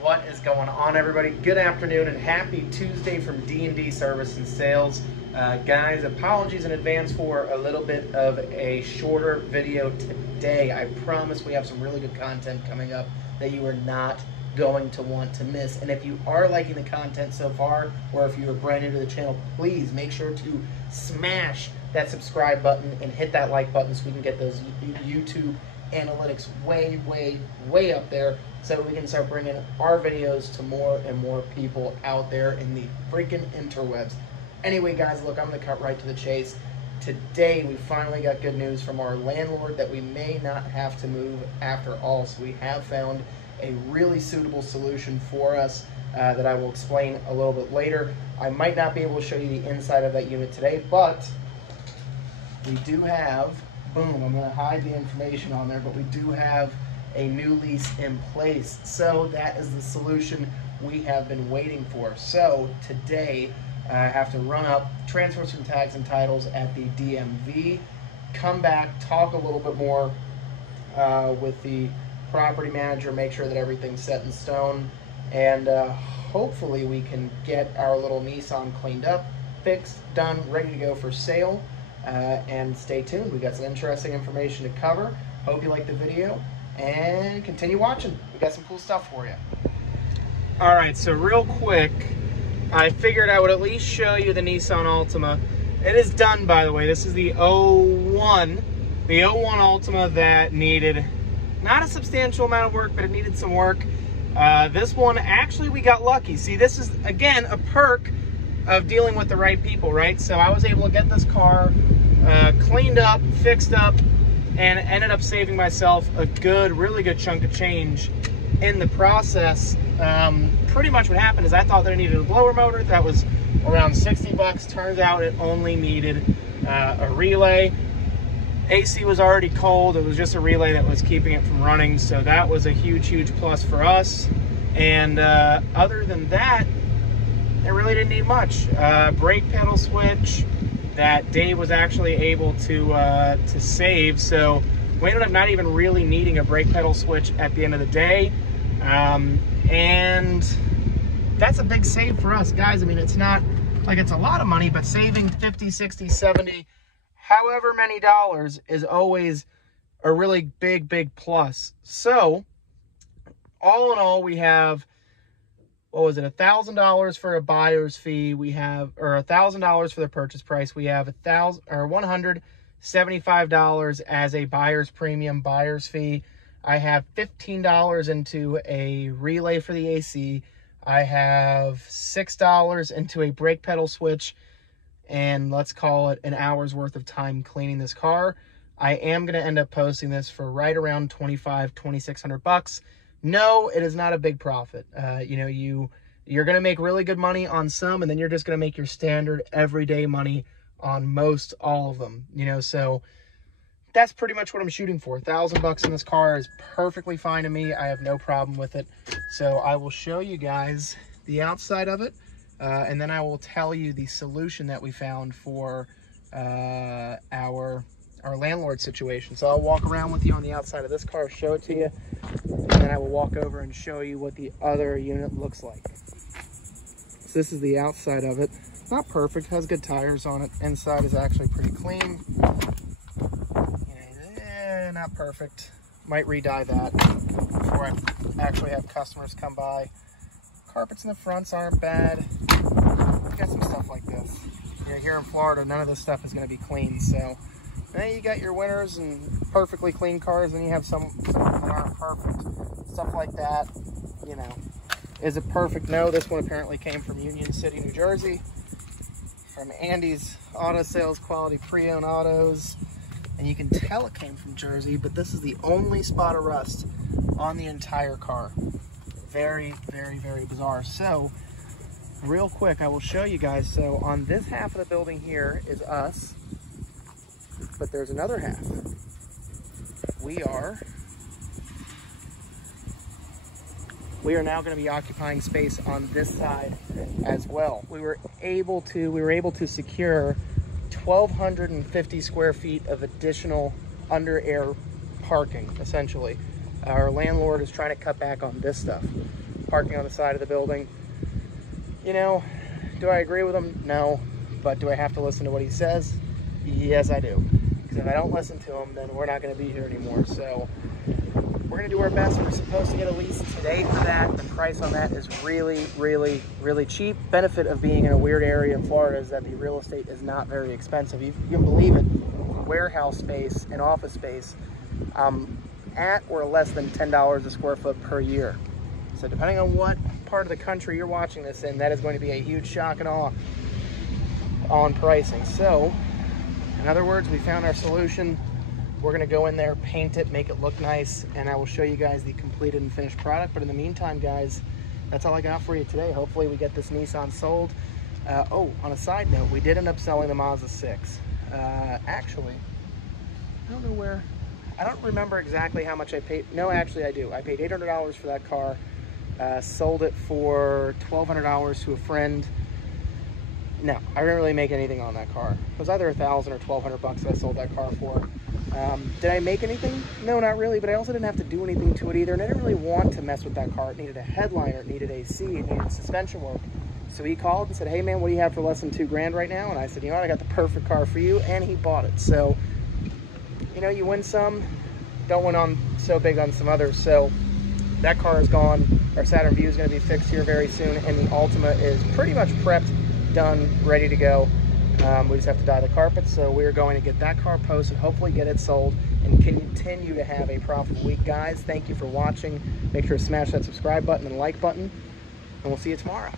What is going on, everybody? Good afternoon and happy Tuesday from D&D Service and Sales. Guys, apologies in advance for a little bit of a shorter video today. I promise we have some really good content coming up that you are not going to want to miss. And if you are liking the content so far, or if you are brand new to the channel, please make sure to smash that subscribe button and hit that like button so we can get those YouTube analytics way up there, so we can start bringing our videos to more and more people out there in the freaking interwebs. Anyway, guys, look, I'm going to cut right to the chase. Today, we finally got good news from our landlord that we may not have to move after all. So we have found a really suitable solution for us that I will explain a little bit later. I might not be able to show you the inside of that unit today, but we do have, boom, I'm going to hide the information on there, but we do have a new lease in place. So that is the solution we have been waiting for. So today, I have to run up, transfer some tags and titles at the DMV, come back, talk a little bit more with the property manager, make sure that everything's set in stone, and hopefully we can get our little Nissan cleaned up, fixed, done, ready to go for sale. And stay tuned. We got some interesting information to cover. Hope you like the video and continue watching. We got some cool stuff for you. All right, so real quick, I figured I would at least show you the Nissan Altima. It is done, by the way. This is the 01 Altima that needed not a substantial amount of work, but it needed some work. This one, actually, we got lucky. See, this is, again, a perk of dealing with the right people, right? So I was able to get this car cleaned up, fixed up, and ended up saving myself a really good chunk of change in the process. Pretty much what happened is I thought that I needed a blower motor that was around 60 bucks. Turns out it only needed a relay. AC was already cold. It was just a relay that was keeping it from running. So that was a huge plus for us. And other than that, it really didn't need much. Brake pedal switch that Dave was actually able to save, so we ended up not even really needing a brake pedal switch at the end of the day. And that's a big save for us, guys. I mean, it's not like it's a lot of money, but saving 50, 60, 70, however many dollars is always a really big plus. So all in all, we have, what was it, $1,000 for a buyer's fee. We have, or $1,000 for the purchase price. We have $175 as a buyer's premium, buyer's fee. I have $15 into a relay for the AC. I have $6 into a brake pedal switch, and let's call it an hour's worth of time cleaning this car. I am going to end up posting this for right around $2,600 bucks. No, it is not a big profit. You know, you're going to make really good money on some, and then you're just going to make your standard everyday money on most all of them. You know, so that's pretty much what I'm shooting for. $1,000 in this car is perfectly fine to me. I have no problem with it. So I will show you guys the outside of it, and then I will tell you the solution that we found for our landlord situation. So I'll walk around with you on the outside of this car, show it to you, and then I will walk over and show you what the other unit looks like. So this is the outside of it. Not perfect, has good tires on it. Inside is actually pretty clean. Not perfect. Might re-dye that before I actually have customers come by. Carpets in the fronts aren't bad. Got some stuff like this. You're here in Florida, none of this stuff is going to be clean, so then you got your winners and perfectly clean cars, and you have some that aren't perfect. Stuff like that, you know. Is it perfect? No, this one apparently came from Union City, New Jersey, from Andy's Auto Sales Quality Pre-Owned Autos, and you can tell it came from Jersey, but this is the only spot of rust on the entire car. Very bizarre. So, real quick, I will show you guys. So, on this half of the building here is us, but there's another half. We are now going to be occupying space on this side as well. We were able to secure 1,250 square feet of additional under air parking, essentially. Our landlord is trying to cut back on this stuff. parking on the side of the building. You know, do I agree with him? No. But do I have to listen to what he says? Yes, I do. Because if I don't listen to him, then we're not going to be here anymore. So we're going to do our best. We're supposed to get a lease today for that. The price on that is really, really, really cheap. Benefit of being in a weird area in Florida is that the real estate is not very expensive. You can believe it. Warehouse space and office space at or less than $10 a square foot per year. So depending on what part of the country you're watching this in, that is going to be a huge shock and awe on pricing. So in other words, we found our solution. We're going to go in there, paint it, make it look nice, and I will show you guys the completed and finished product. But in the meantime, guys, that's all I got for you today. Hopefully we get this Nissan sold. Oh, on a side note, we did end up selling the Mazda 6. Actually, I don't know where, I don't remember exactly how much I paid. No, actually I do. I paid $800 for that car, sold it for $1,200 to a friend. No, I didn't really make anything on that car. It was either $1,000 or $1,200 that I sold that car for. Did I make anything? No, not really, but I also didn't have to do anything to it either, and I didn't really want to mess with that car. It needed a headliner, it needed AC, it needed suspension work. So he called and said, hey man, what do you have for less than $2,000 right now? And I said, you know what, I got the perfect car for you, and he bought it. So, you know, you win some, don't win on so big on some others. So that car is gone. Our Saturn Vue is going to be fixed here very soon, and the Altima is pretty much prepped, done, ready to go. We just have to dye the carpet, so we're going to get that car posted, hopefully get it sold, and continue to have a profitable week. Guys, thank you for watching. Make sure to smash that subscribe button and like button, and we'll see you tomorrow.